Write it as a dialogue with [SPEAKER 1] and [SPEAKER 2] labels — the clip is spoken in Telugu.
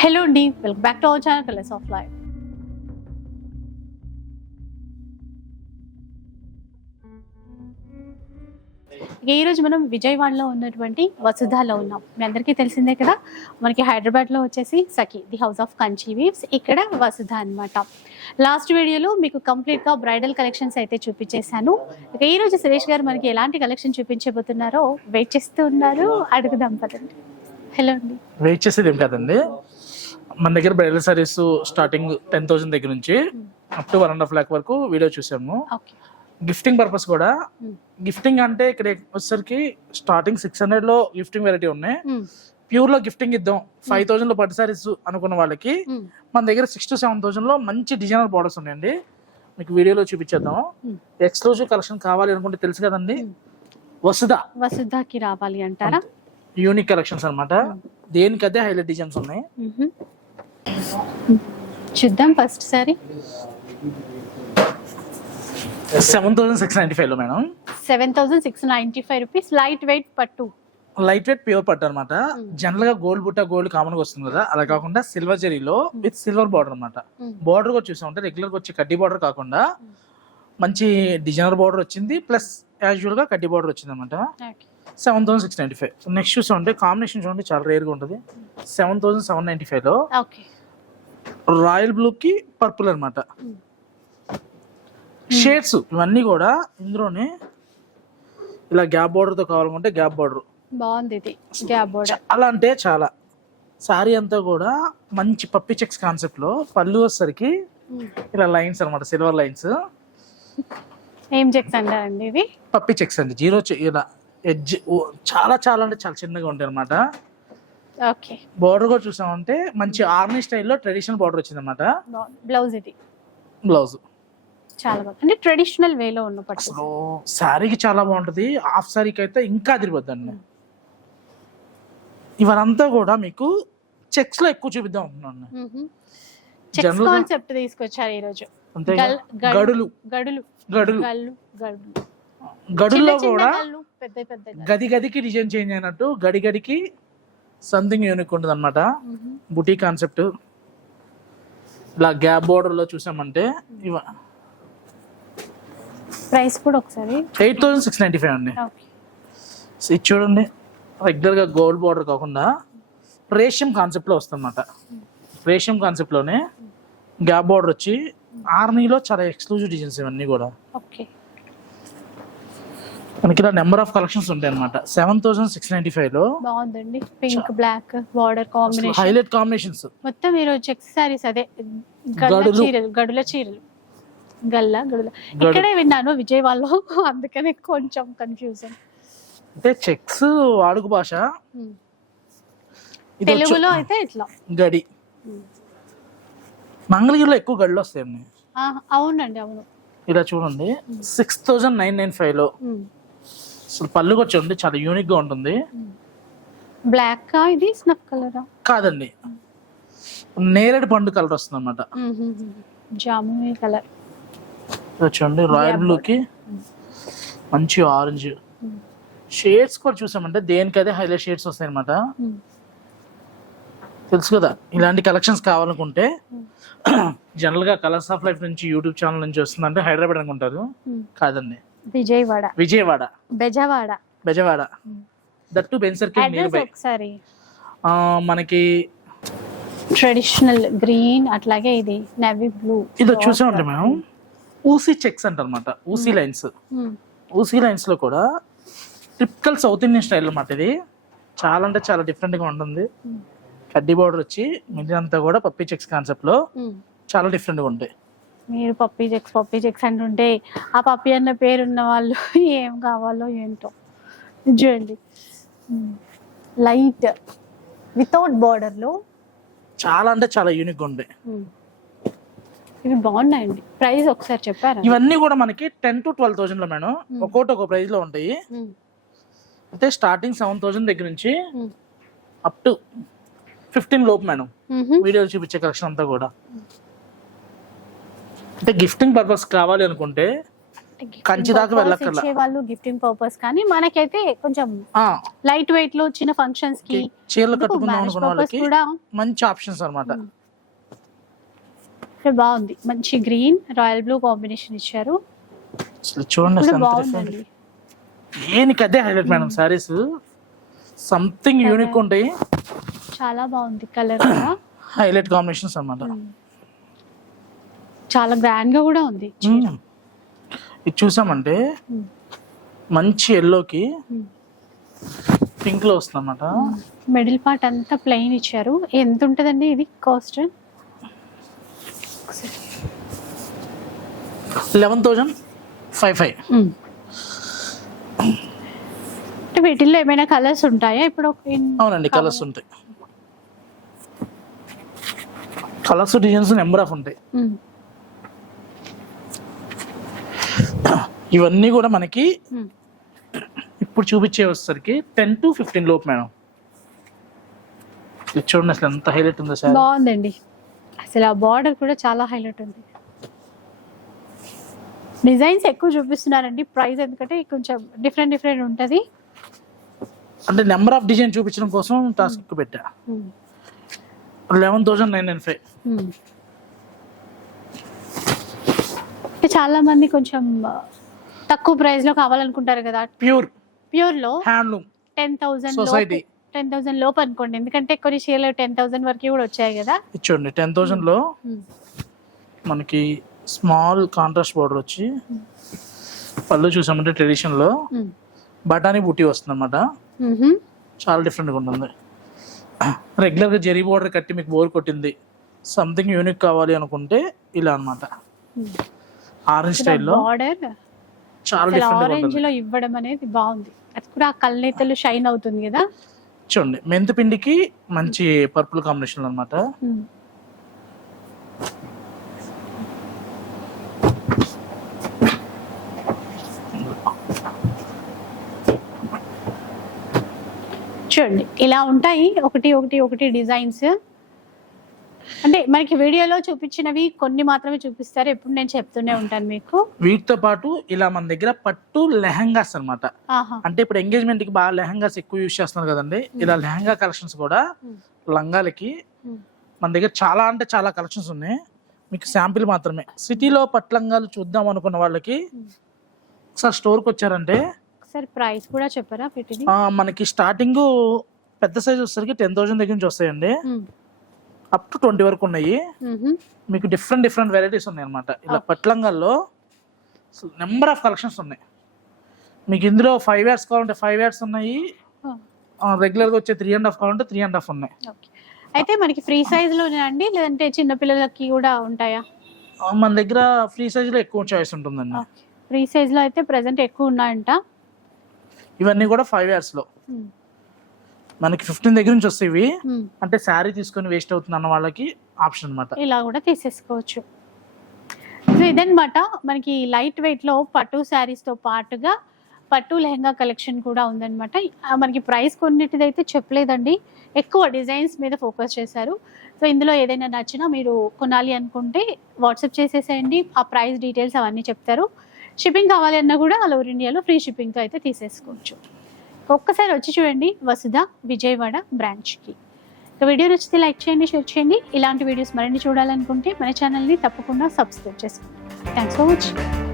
[SPEAKER 1] హలో అండి welcome back to our channel Colours of Life. ఈ రోజు మనం విజయవాడలో ఉన్నటువంటి వసుధాలో ఉన్నాం. మీ అందరికీ తెలిసిందే కదా మనకి హైదరాబాద్లో వచ్చేసి Sakhi the House of Kanchi Weaves. ఇక్కడ వసుధ అన్నమాట. లాస్ట్ వీడియోలో మీకు కంప్లీట్గా బ్రైడల్ కలెక్షన్స్ అయితే చూపించేశాను. ఇక ఈ రోజు సురేష్ గారు మనకి ఎలాంటి కలెక్షన్ చూపించబోతున్నారో వెయిట్ చేస్తూ ఉన్నారు. అడుగుదాం పదండి. హలో అండి.
[SPEAKER 2] వెయిట్ చేసేది ఏం కాదండి. మన దగ్గర bridal sarees starting ten thousand దగ్గర నుంచి up to one and half lakh వరకు వీడియో చూసాము. గిఫ్టింగ్ పర్పస్ కూడా
[SPEAKER 1] Hmm.
[SPEAKER 2] గిఫ్టింగ్ అంటే ఇక్కడ వచ్చేసరికి స్టార్టింగ్ సిక్స్ హండ్రెడ్లో గిఫ్టింగ్ వెరైటీ ఉన్నాయి.
[SPEAKER 1] Hmm.
[SPEAKER 2] ప్యూర్లో గిఫ్టింగ్ ఇద్దాం. ఫైవ్ థౌసండ్లో పట్టు సారీస్ అనుకున్న వాళ్ళకి
[SPEAKER 1] Hmm.
[SPEAKER 2] మన దగ్గర సిక్స్ టు సెవెన్ థౌసండ్లో మంచి డిజైనర్ బార్డర్స్ ఉన్నాయండి. మీకు వీడియోలో చూపించేద్దాం.
[SPEAKER 1] Hmm.
[SPEAKER 2] ఎక్స్క్లూజివ్ కలెక్షన్ కావాలి అనుకుంటే తెలుసు కదండి.
[SPEAKER 1] Hmm.
[SPEAKER 2] వసుధ.
[SPEAKER 1] వసుధాకి రావాలి అంటారా?
[SPEAKER 2] యూనిక్ కలెక్షన్స్ అన్నమాట. దేనికి అదే హైలైట్ డిజైన్స్ ఉన్నాయి.
[SPEAKER 1] చూద్దాం ఫస్ట్ సారి.
[SPEAKER 2] సెవెన్ థౌసండ్ సిక్స్ నైన్టీ ఫైవ్లో madam.
[SPEAKER 1] Seven thousand six ninety five rupees light weight పట్టు.
[SPEAKER 2] లైట్ వెయిట్ ప్యూర్ పట్టు అనమాట జనరల్గా గోల్డ్ బుట్ట గోల్డ్ కామన్గా వస్తుంది కదా. అలా కాకుండా సిల్వర్ జరీలో విత్ సిల్వర్ బార్డర్ అనమాట. బార్డర్ కూడా చూసాం అంటే రెగ్యులర్గా వచ్చే కడ్డీ బార్డర్ కాకుండా మంచి డిజైనర్ బార్డర్ వచ్చింది. ప్లస్ యాజువల్గా కడ్డీ బార్డర్ వచ్చింది అనమాట seven thousand six ninety five next చూసామంటే కాంబినేషన్ చూడండి చాలా రేర్గా ఉంటుంది. సెవెన్ థౌసండ్ సెవెన్ నైన్టీ ఫైవ్లో
[SPEAKER 1] ఓకే
[SPEAKER 2] రాయల్ బ్లూ కి పర్పుల్ అనమాట. షేడ్స్ ఇవన్నీ కూడా ఇందులోనే ఇలా గ్యాప్ బార్డర్తో కావాలనుకుంటే గ్యాప్ బార్డర్.
[SPEAKER 1] బాగుంది ఇది. Gap border.
[SPEAKER 2] చాలా అంటే చాలా. సారీ అంతా కూడా మంచి పప్పి చెక్స్ కాన్సెప్ట్లో పళ్ళు వచ్చేసరికి ఇలా లైన్స్ అన్నమాట సిల్వర్ లైన్స్.
[SPEAKER 1] ఏం చెక్స్ అంటారండి ఇవి?
[SPEAKER 2] పప్పి చెక్స్ అండి. జీరో ఇలా ఎడ్జ్ చాలా చాలా అంటే చాలా చిన్నగా ఉంటాయి అనమాట బార్డర్ కూడా చూసామంటే మంచి ఆర్మీ స్టైల్లో ట్రెడిషనల్ బార్డర్ వచ్చింది అనమాట
[SPEAKER 1] బ్లౌజ్ ఇది.
[SPEAKER 2] బ్లౌజ్
[SPEAKER 1] చాలా బాగుంది. అంటే ట్రెడిషనల్ వేలో ఉన్న పట్టు.
[SPEAKER 2] అసలు శారీకి చాలా బాగుంటది. హాఫ్ శారీకి అయితే ఇంకా అదిరిపోద్దండి. ఇవరంతా కూడా మీకు చెక్స్లో ఎక్కువ చూపిద్దాం అనుకున్నాను
[SPEAKER 1] చెక్స్ కాన్సెప్ట్ తీసుకొచ్చారు ఈ రోజు
[SPEAKER 2] గడులు.
[SPEAKER 1] గడులు.
[SPEAKER 2] గడులు.
[SPEAKER 1] గడులు.
[SPEAKER 2] గడుల్లో కూడా. గది గదికి డిజైన్ చేంజ్ అయినట్టు గడి గడికి సంథింగ్ యూనిక్ ఉంటుంది అనమాట. బుటీ కాన్సెప్ట్. ఇలా గ్యాప్ బోర్డర్లో చూసామంటే ఇవ
[SPEAKER 1] ప్రైస్ కూడా ఒకసారి.
[SPEAKER 2] Eight thousand six ninety five అండి. ఇది చూడండి రెగ్యులర్గా గోల్డ్ బోర్డర్ కాకుండా రేషియం కాన్సెప్ట్లో వస్తుందన్నమాట. రేషియం కాన్సెప్ట్లోనే గ్యాప్ బోర్డర్ వచ్చి ఆర్మీలో చాలా ఎక్స్క్లూజివ్ డిజైన్స్ ఇవన్నీ కూడా. మనకి ఇలా నెంబర్ ఆఫ్ కలెక్షన్స్ ఉంటాయి అనమాట సెవెన్ థౌసండ్ సిక్స్ నైన్టీ ఫైవ్లో
[SPEAKER 1] బాగుందండి. Pink black border combination
[SPEAKER 2] highlight combinations
[SPEAKER 1] మొత్తం ఈరోజు చెక్స్ సారీస్ అదే.
[SPEAKER 2] గడులు.
[SPEAKER 1] చీరలు గడుల చీరలు. గల్ల గడుల.
[SPEAKER 2] గడు.
[SPEAKER 1] ఇక్కడే విన్నాను విజయవాడలో. అందుకనే కొంచెం కన్ఫ్యూజన్
[SPEAKER 2] అంటే చెక్స్ వాడుక భాష.
[SPEAKER 1] తెలుగులో అయితే ఇట్లా.
[SPEAKER 2] గడి. మంగళగిరిలో ఎక్కువ గళ్ళు వస్తాయండి.
[SPEAKER 1] అవునండి అవును.
[SPEAKER 2] ఇలా చూడండి. సిక్స్ థౌజండ్ నైన్ నైన్
[SPEAKER 1] ఫైవ్లో.
[SPEAKER 2] అసలు పళ్ళు కూడా చూడండి చాలా యూనిక్గా ఉంటుంది.
[SPEAKER 1] బ్లాక్ ఇది స్నఫ్ కలరా
[SPEAKER 2] కాదండి. నేరేడు పండు కలర్ వస్తుంది అనమాట
[SPEAKER 1] జామునీ కలర్
[SPEAKER 2] చూడండి రాయల్ బ్లూ కి మంచి ఆరెంజ్ షేడ్స్ కూడా చూసామంటే దేనికి అదే హైలైట్ షేడ్స్ వస్తాయి అనమాట తెలుసు కదా ఇలాంటి కలెక్షన్స్ కావాలనుకుంటే జనరల్గా కలర్స్ ఆఫ్ లైఫ్ నుంచి యూట్యూబ్ ఛానల్ నుంచి వస్తుందంటే హైదరాబాద్ అనుకుంటారు. కాదండి.
[SPEAKER 1] Vijayawada.
[SPEAKER 2] Vijayawada.
[SPEAKER 1] Bezawada.
[SPEAKER 2] Bezawada. That Benz Circle near
[SPEAKER 1] address
[SPEAKER 2] by
[SPEAKER 1] ఒకసారి.
[SPEAKER 2] మనకి
[SPEAKER 1] ట్రెడిషనల్ గ్రీన్ అట్లాగే ఇది నెవీ బ్లూ
[SPEAKER 2] ఇది చూసామంటే మేము ఊసీ చెక్స్ అంట అనమాట ఊసీ లైన్స్. ఊసీ లైన్స్లో కూడా టిపికల్ సౌత్ ఇండియన్ స్టైల్ అన్నమాట ఇది. చాలా అంటే చాలా డిఫరెంట్గా ఉంటుంది. కడ్డీ బార్డర్ వచ్చి మిగిలినంతా కూడా పప్పీ చెక్స్ కాన్సెప్ట్లో చాలా డిఫరెంట్గా ఉంటాయి.
[SPEAKER 1] మీరు పప్పీ చెక్స్ పప్పీ చెక్స్ అంటుంటే ఆ పప్పీ అన్న పేరు ఉన్న వాళ్ళు ఏం కావాలో ఏంటో. చూడండి. లైట్. వితౌట్ బార్డర్లో
[SPEAKER 2] చాలా అంటే చాలా యూనిక్ ఉంటాయి
[SPEAKER 1] ఇవి బాగున్నాయండి. ప్రైస్ ఒకసారి చెప్పారా?
[SPEAKER 2] ఇవన్నీ కూడా మనకి టెన్ టు ట్వెల్వ్ థౌసండ్లో మేడం. ఒక్కొక్కటి ఒక ప్రైస్లో ఉంటాయి. అంటే స్టార్టింగ్ సెవెన్ థౌసండ్ దగ్గర నుంచి అప్ టు ఫిఫ్టీన్ లోపు మేడం. వీడియోలు చూపించే కలెక్షన్ అంతా కూడా. అంటే గిఫ్టింగ్ పర్పస్ కావాలి అనుకుంటే కంచి దాకా వెళ్ళక్కర్లా.
[SPEAKER 1] వాళ్ళు గిఫ్టింగ్ పర్పస్ కానీ మనకైతే కొంచెం లైట్ వెయిట్లో చిన్న ఫంక్షన్స్కి
[SPEAKER 2] చీరలు కట్టుకుందాం అనుకున్న వాళ్ళకి
[SPEAKER 1] కూడా
[SPEAKER 2] మంచి ఆప్షన్స్ అన్నమాట.
[SPEAKER 1] ఇక్కడ బాగుంది. మంచి గ్రీన్ రాయల్ బ్లూ కాంబినేషన్ ఇచ్చారు.
[SPEAKER 2] చూడండి దేనికి అదే highlight madam sarees something unique ఉంటాయి.
[SPEAKER 1] చాలా బాగుంది కలర్
[SPEAKER 2] హైలైట్ కాంబినేషన్స్ అన్నమాట.
[SPEAKER 1] చాలా గ్రాండ్గా కూడా ఉంది.
[SPEAKER 2] ఇది చూసామంటే. మంచి ఎల్లోకి. పింక్లో వస్తుంది అన్నమాట
[SPEAKER 1] మిడిల్ పార్ట్ అంతా ప్లెయిన్ ఇచ్చారు. ఎంత ఉంటుందండి ఇది cost
[SPEAKER 2] eleven thousand five five
[SPEAKER 1] అంటే వీటిల్లో ఏమైనా కలర్స్ ఉంటాయా? ఇప్పుడు
[SPEAKER 2] అవునండి కలర్స్ ఉంటాయి. కలర్స్ డిజైన్స్ నెంబర్ ఆఫ్ ఉంటాయి. ఇవన్నీ కూడా మనకి. ఇప్పుడు చూపించే వచ్చేసరికి టెన్ టు ఫిఫ్టీన్ లోపు మేడం చూడండి అసలు ఎంత హైలైట్ ఉందో సార్.
[SPEAKER 1] బాగుందండి. అసలు ఆ బార్డర్ కూడా చాలా హైలైట్ ఉంది. డిజైన్స్ ఎక్కువ చూపిస్తున్నారండి. ప్రైస్ ఎందుకంటే కొంచెం డిఫరెంట్ డిఫరెంట్ ఉంటుంది.
[SPEAKER 2] అంటే నెంబర్ ఆఫ్ డిజైన్ చూపించడం కోసం టాస్క్ పెట్టా. Eleven thousand nine nine five
[SPEAKER 1] చాలా మంది కొంచెం తక్కువ ప్రైస్లో కావాలనుకుంటారు కదా
[SPEAKER 2] pure
[SPEAKER 1] ప్యూర్లో
[SPEAKER 2] handloom
[SPEAKER 1] ten thousand
[SPEAKER 2] Society.
[SPEAKER 1] Ten thousand లోపు అనుకోండి ఎందుకంటే కొన్ని చీరలు టెన్ థౌసండ్ వరకు కూడా వచ్చాయి కదా
[SPEAKER 2] ఇచ్చోండి టెన్ థౌసండ్లో
[SPEAKER 1] ఉమ్.
[SPEAKER 2] మనకి స్మాల్ కాంట్రాస్ట్ బార్డర్ వచ్చి పళ్ళు చూసామంటే ట్రెడిషన్లో
[SPEAKER 1] ఉమ్.
[SPEAKER 2] బఠానీ బుట్టి వస్తుంది అనమాట. చాలా డిఫరెంట్గా ఉంటుంది రెగ్యులర్గా జరీ బోర్డర్ కట్టి మీకు బోర్ కొట్టింది సంథింగ్ యూనిక్ కావాలి అనుకుంటే ఇలా అన్నమాట
[SPEAKER 1] ఉమ్.
[SPEAKER 2] ఆరెంజ్ స్టైల్లో
[SPEAKER 1] బార్డర్
[SPEAKER 2] చాలా
[SPEAKER 1] ఆరెంజ్లో ఇవ్వడం అనేది బాగుంది. అది కూడా ఆ కళ్ళనైతలు షైన్ అవుతుంది కదా?
[SPEAKER 2] చూడండి మెంతి పిండికి మంచి పర్పుల్ కాంబినేషన్ అనమాట.
[SPEAKER 1] చూడండి ఇలా ఉంటాయి ఒకటి ఒకటి ఒకటి డిజైన్స్. అంటే మనకి వీడియోలో చూపించినవి కొన్ని మాత్రమే చూపిస్తారు. ఎప్పుడు నేను చెప్తూనే ఉంటాను మీకు.
[SPEAKER 2] వీటితో పాటు ఇలా మన దగ్గర పట్టు లెహంగాస్ అన్నమాట.
[SPEAKER 1] ఆహా.
[SPEAKER 2] అంటే ఇప్పుడు ఎంగేజ్మెంట్కి బాగా లెహంగాస్ ఎక్కువ యూజ్ చేస్తున్నారు కదండి. ఇలా లెహంగా కలెక్షన్స్ కూడా. లంగాలకి. మన దగ్గర చాలా అంటే చాలా కలెక్షన్స్ ఉన్నాయి. మీకు శాంపిల్ మాత్రమే. సిటీలో పట్టు లంగాలు చూద్దాం అనుకున్న వాళ్ళకి. ఒకసారి స్టోర్కి వచ్చారంటే
[SPEAKER 1] ఒకసారి ప్రైస్ కూడా చెప్పరా
[SPEAKER 2] మనకి స్టార్టింగ్ పెద్ద సైజ్ వచ్చేసరికి టెన్ థౌసండ్ దగ్గర నుంచి వస్తాయండి. అప్ టు ట్వంటీ వరకు ఉన్నాయి. మీకు డిఫరెంట్ డిఫరెంట్ వెరైటీస్ ఉన్నాయి అనమాట ఇలా. పట్లంగాల్లో నెంబర్ ఆఫ్ కలెక్షన్స్ ఉన్నాయి. మీకు ఇందులో ఫైవ్ ఇయర్స్ కావాలంటే ఫైవ్ ఇయర్స్ ఉన్నాయి. రెగ్యులర్గా వచ్చే త్రీ అండ్ హాఫ్ కావాలంటే త్రీ అండ్ హాఫ్ ఉన్నాయి.
[SPEAKER 1] అయితే మనకి ఫ్రీ సైజ్లోనే అండి? లేదంటే చిన్న పిల్లలకి కూడా ఉంటాయా?
[SPEAKER 2] మన దగ్గర ఫ్రీ సైజ్లో ఎక్కువ చాయిస్ ఉంటుందండి.
[SPEAKER 1] ఫ్రీ సైజ్లో అయితే ప్రెసెంట్ ఎక్కువ ఉన్నాయంట?
[SPEAKER 2] ఇవన్నీ కూడా ఫైవ్ ఇయర్స్లో
[SPEAKER 1] ఉమ్.
[SPEAKER 2] మనకి ఫిఫ్టీన్ దగ్గర నుంచి వస్తాయి. అంటే శారీ తీసుకొని వేస్ట్ అవుతుంది అన్న వాళ్ళకి ఆప్షన్ అనమాట
[SPEAKER 1] ఇలా కూడా తీసేసుకోవచ్చు. సో ఇదన్నమాట మనకి లైట్ వెయిట్లో పట్టు శారీస్తో పాటుగా పట్టు లెహంగా కలెక్షన్ కూడా ఉందన్నమాట. మనకి ప్రైస్ కొన్నిటిదైతే చెప్పలేదండి. ఎక్కువ డిజైన్స్ మీద ఫోకస్ చేశారు. సో ఇందులో ఏదైనా నచ్చినా మీరు కొనాలి అనుకుంటే వాట్సాప్ చేసేసేయండి. ఆ ప్రైస్ డీటెయిల్స్ అవన్నీ చెప్తారు. షిప్పింగ్ కావాలి అన్నా కూడా ఆల్ ఓవర్ ఇండియాలో ఫ్రీ షిప్పింగ్తో అయితే తీసేసుకోవచ్చు. ఒక్కసారి వచ్చి చూడండి వసుధ విజయవాడ బ్రాంచ్కి ఇక వీడియో నచ్చితే లైక్ చేయండి షేర్ చేయండి. ఇలాంటి వీడియోస్ మరిన్ని చూడాలనుకుంటే మన ఛానల్ని తప్పకుండా సబ్స్క్రైబ్ చేసుకోండి. Thanks for watching